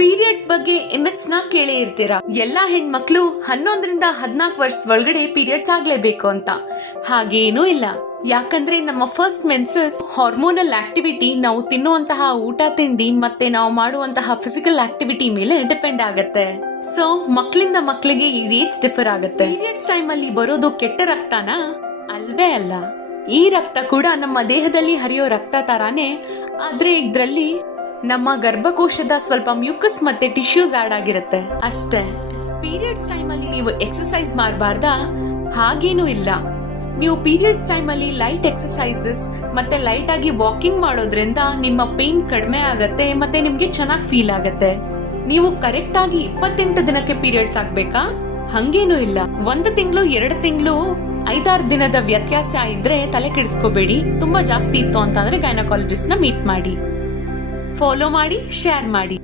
Periods ಬಗ್ಗೆ ಇಮಿಟ್ಸ್ ನ ಕೇಳಿ ಇರ್ತೀರಾ. ಎಲ್ಲಾ ಹೆಣ್ಮಕ್ಳು 11ರಿಂದ 14 ವರ್ಷದ ಒಳಗಡೆ ಪೀರಿಯಡ್ಸ್ ಆಗ್ಲೇಬೇಕು ಅಂತ. ಹಾಗೇನೂ ಇಲ್ಲ. ಯಾಕಂದ್ರೆ ನಮ್ಮ ಫಸ್ಟ್ ಮೆನ್ಸಸ್ ಹಾರ್ಮೋನಲ್ ಆಕ್ಟಿವಿಟಿ ನಾವು ತಿನ್ನುವಂತಹ ಊಟ ತಿಂಡಿ ಮತ್ತೆ ನಾವು ಮಾಡುವಂತಹ ಫಿಸಿಕಲ್ ಆಕ್ಟಿವಿಟಿ ಮೇಲೆ ಡಿಪೆಂಡ್ ಆಗತ್ತೆ. ಸೊ ಮಕ್ಕಳಿಂದ ಮಕ್ಕಳಿಗೆ ಈ ಏಜ್ ಡಿಫರ್ ಆಗತ್ತೆ. ಪೀರಿಯಡ್ಸ್ ಟೈಮ್ ಅಲ್ಲಿ ಬರೋದು ಕೆಟ್ಟ ರಕ್ತನ? ಅಲ್ವೇ ಅಲ್ಲ. ಈ ರಕ್ತ ಕೂಡ ನಮ್ಮ ದೇಹದಲ್ಲಿ ಹರಿಯೋ ರಕ್ತ ತರಾನೇ, ಆದ್ರೆ ಇದ್ರಲ್ಲಿ ನಮ್ಮ ಗರ್ಭಕೋಶದ ಸ್ವಲ್ಪ ಮ್ಯೂಕಸ್ ಮತ್ತೆ ಟಿಶ್ಯೂಸ್ ಆಡ್ ಆಗಿರುತ್ತೆ ಅಷ್ಟೇ. ಪೀರಿಯಡ್ಸ್ ಟೈಮ್ ಅಲ್ಲಿ ನೀವು ಎಕ್ಸರ್ಸೈಸ್ ಮಾಡಬಾರ್ದಾ? ಹಾಗೇನೂ ಇಲ್ಲ. ನೀವು ಪೀರಿಯಡ್ಸ್ ಟೈಮ್ ಅಲ್ಲಿ ಲೈಟ್ ಎಕ್ಸರ್ಸೈಸಸ್ ಮತ್ತೆ ಲೈಟ್ ಆಗಿ ವಾಕಿಂಗ್ ಮಾಡೋದ್ರಿಂದ ನಿಮ್ಮ ಪೇನ್ ಕಡಿಮೆ ಆಗತ್ತೆ ಮತ್ತೆ ನಿಮ್ಗೆ ಚೆನ್ನಾಗಿ ಫೀಲ್ ಆಗತ್ತೆ. ನೀವು ಕರೆಕ್ಟ್ ಆಗಿ 28 ದಿನಕ್ಕೆ ಪೀರಿಯಡ್ಸ್ ಆಗ್ಬೇಕಾ? ಹಂಗೇನೂ ಇಲ್ಲ. 1 ತಿಂಗಳು 2 ತಿಂಗಳು 5-6 ದಿನದ ವ್ಯತ್ಯಾಸ ಇದ್ರೆ ತಲೆ ಕೆಡಿಸ್ಕೋಬೇಡಿ. ತುಂಬಾ ಜಾಸ್ತಿ ಇತ್ತು ಅಂತಂದ್ರೆ ಗೈನಕಾಲಜಿಸ್ಟ್ ನ ಮೀಟ್ ಮಾಡಿ. ಫಾಲೋ ಮಾಡಿ, ಶೇರ್ ಮಾಡಿ.